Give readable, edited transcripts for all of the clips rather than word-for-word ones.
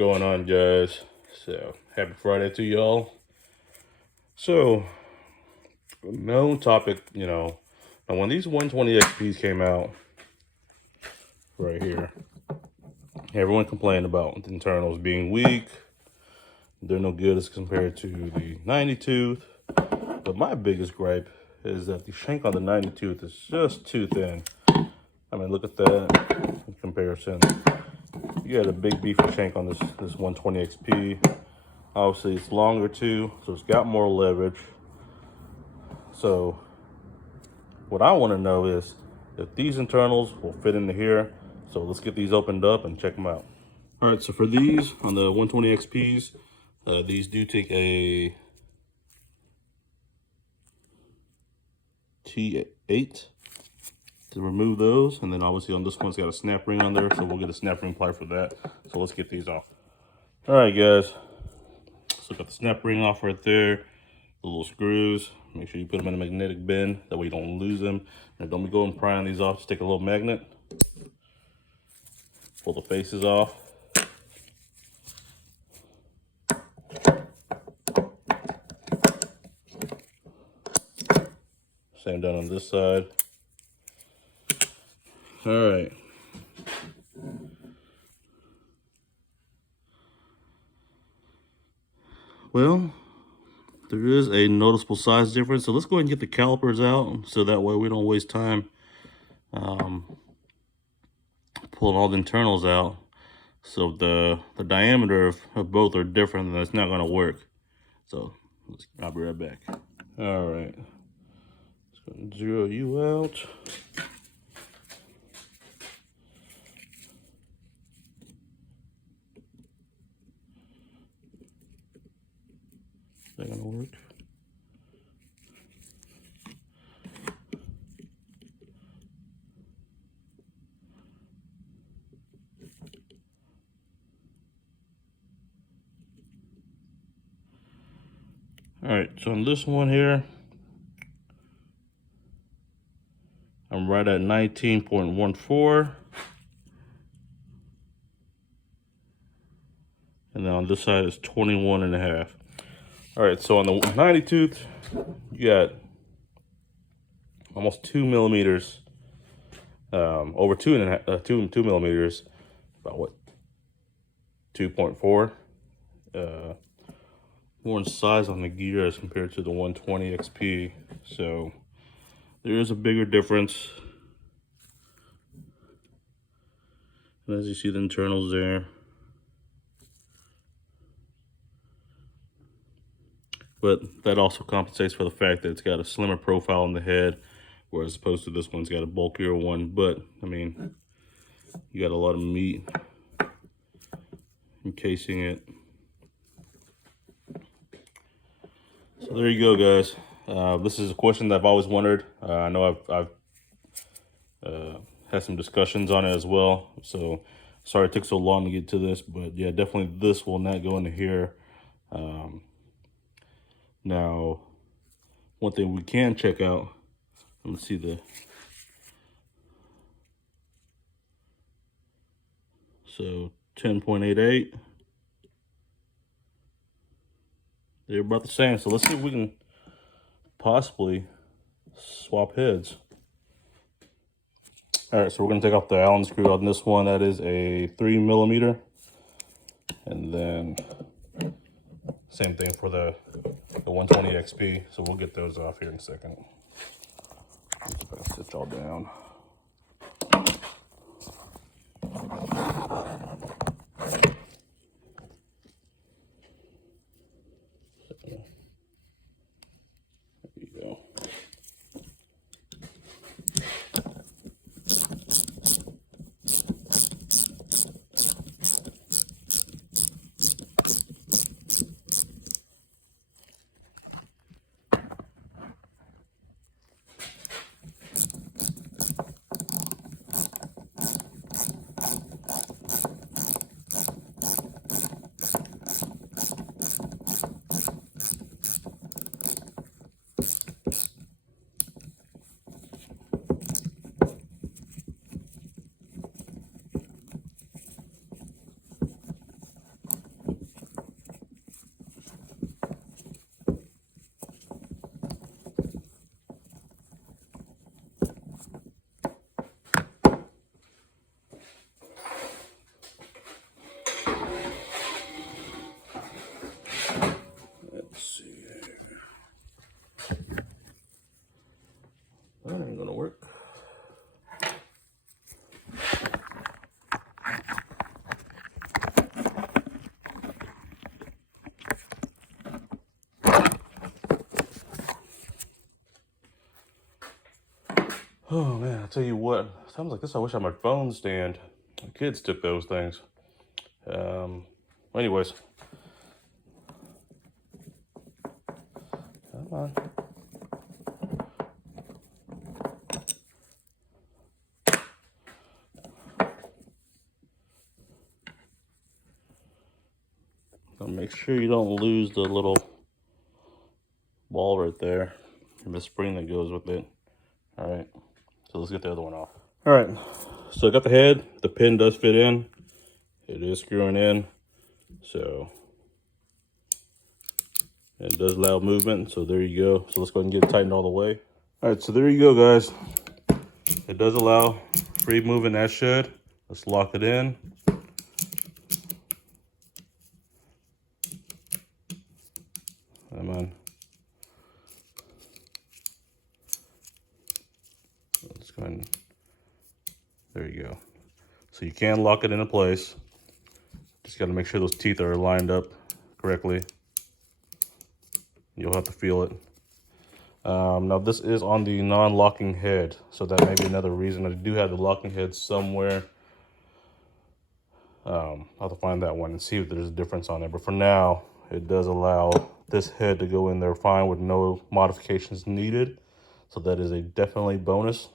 going on, guys? So happy Friday to y'all. So no topic, now when these 120 XPs came out right here, everyone complained about the internals being weak. They're no good as compared to the 90 tooth. But my biggest gripe is that the shank on the 90 tooth is just too thin. I mean, look at that in comparison. You got a big beefy shank on this 120 XP. Obviously, it's longer too, so it's got more leverage. So, what I want to know is if these internals will fit into here. So let's get these opened up and check them out. All right, so for these on the 120 XPs, these do take a T8 to remove those, and then obviously on this one's got a snap ring on there, so we'll get a snap ring plier for that. So let's get these off. All right, guys. So got the snap ring off right there, the little screws. Make sure you put them in a magnetic bin, that way you don't lose them. And don't be going prying these off. Just take a little magnet, pull the faces off. Same done on this side. All right. Well, there is a noticeable size difference. So let's go ahead and get the calipers out, so that way we don't waste time pulling all the internals out. So the diameter of both are different, and that's not going to work. So I'll be right back. All right. Just going to zero you out. Is that going to work? All right, so on this one here, I'm right at 19.14. And then on this side is 21.5. All right, so on the 90 tooth, you got almost 2 millimeters, over 2 millimeters, about what, 2.4, more in size on the gear as compared to the 120 XP. So there is a bigger difference. And as you see, the internals there. But that also compensates for the fact that it's got a slimmer profile on the head, whereas opposed to this one's got a bulkier one. But I mean, you got a lot of meat encasing it. So there you go, guys. This is a question that I've always wondered. I know I've had some discussions on it as well. So sorry it took so long to get to this, but yeah, definitely this will not go into here. Now, one thing we can check out, let's see so 10.88. They're about the same. So let's see if we can possibly swap heads. All right, so we're gonna take off the Allen screw on this one. That is a 3 millimeter. And then same thing for the 120 XP. So we'll get those off here in a second. Just sit y'all down. Oh man, I'll tell you what, times like this I wish I had my phone stand. My kids took those things. Anyways. Come on. So make sure you don't lose the little ball right there and the spring that goes with it. All right, so let's get the other one off. All right, so I got the head. The pin does fit in. It is screwing in, so it does allow movement. So there you go. So let's go ahead and get it tightened all the way. All right, so there you go, guys. It does allow free movement as should. Let's lock it in. Come on. Let's go ahead and, there you go. So you can lock it into place. Just got to make sure those teeth are lined up correctly. You'll have to feel it. Now this is on the non-locking head, so that may be another reason. I do have the locking head somewhere. I'll have to find that one and see if there's a difference on it. But for now, it does allow this head to go in there fine with no modifications needed. So that is a definitely bonus.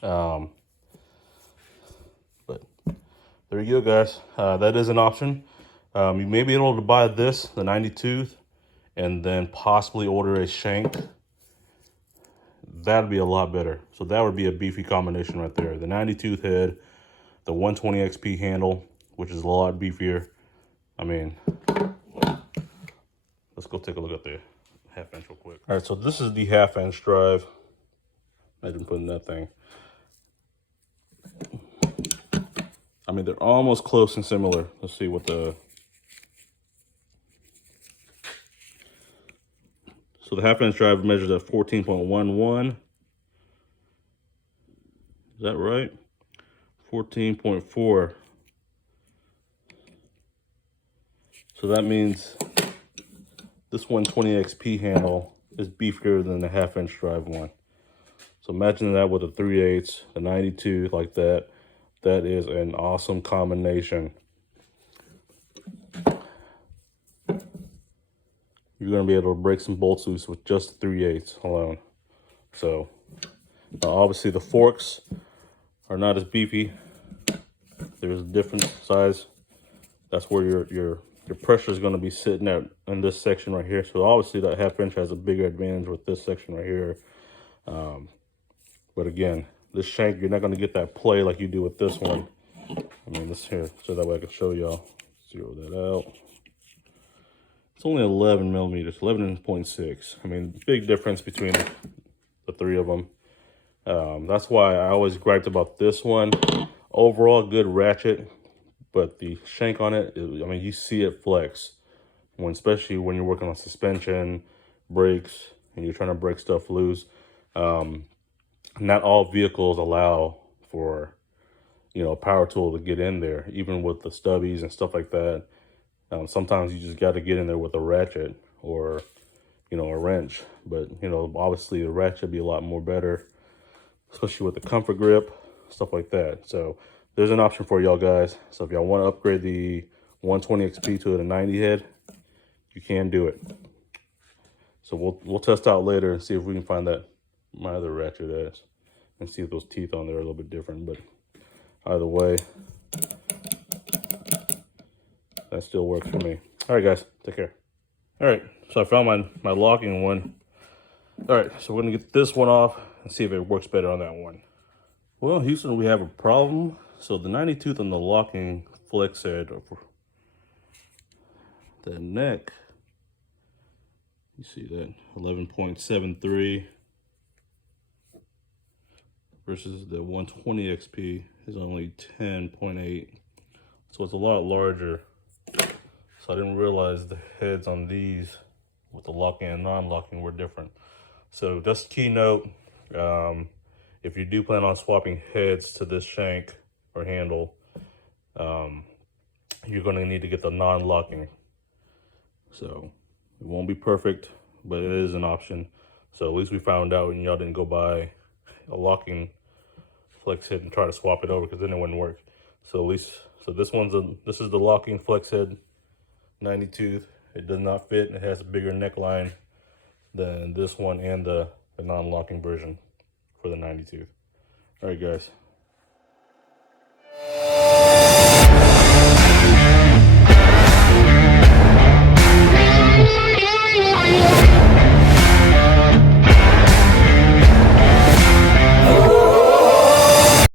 But there you go, guys. That is an option. You may be able to buy this, the 90 tooth, and then possibly order a shank. That'd be a lot better. So that would be a beefy combination right there. The 90 tooth head, the 120 XP handle, which is a lot beefier. I mean, let's go take a look at the half inch real quick. All right, so this is the half inch drive. Imagine putting that thing. I mean, they're almost close and similar. Let's see what the... So the half inch drive measures at 14.11. Is that right? 14.4. So that means this 120 XP handle is beefier than the half inch drive one. So imagine that with a 3/8, a 92 like that. That is an awesome combination. You're going to be able to break some bolts loose with just 3/8 alone. So obviously the forks are not as beefy. There's a different size. That's where your pressure is going to be sitting at in this section right here. So obviously that half inch has a bigger advantage with this section right here. But again, this shank, you're not going to get that play like you do with this one. I mean, this here, so that way I can show y'all. Zero that out. It's only 11 millimeters, 11.6. I mean, big difference between the three of them. That's why I always griped about this one. Overall, good ratchet, but the shank on it, I mean, you see it flex. Especially when you're working on suspension, brakes, and you're trying to break stuff loose. Not all vehicles allow for, a power tool to get in there, even with the stubbies and stuff like that. Sometimes you just got to get in there with a ratchet or, a wrench. But, obviously the ratchet would be a lot more better, especially with the comfort grip, stuff like that. So there's an option for y'all guys. So if y'all want to upgrade the 120 XP to a 90 head, you can do it. So we'll test out later and see if we can find that my other ratchet is, and see if those teeth on there are a little bit different. But either way, that still works for me. All right, guys, take care. All right, so I found my locking one. All right, so we're gonna get this one off and see if it works better on that one. Well, Houston, we have a problem. So the 90 tooth on the locking flex head, the neck, you see that 11.73 versus the 120 XP is only 10.8. So it's a lot larger. So I didn't realize the heads on these with the locking and non-locking were different. So just keynote, if you do plan on swapping heads to this shank or handle, you're going to need to get the non-locking. So it won't be perfect, but it is an option. So at least we found out and y'all didn't go buy a locking flex head and try to swap it over, because then it wouldn't work. So at least, so this is the locking flex head 90 tooth. It does not fit. It has a bigger neckline than this one and the non-locking version for the 90 tooth. All right, guys.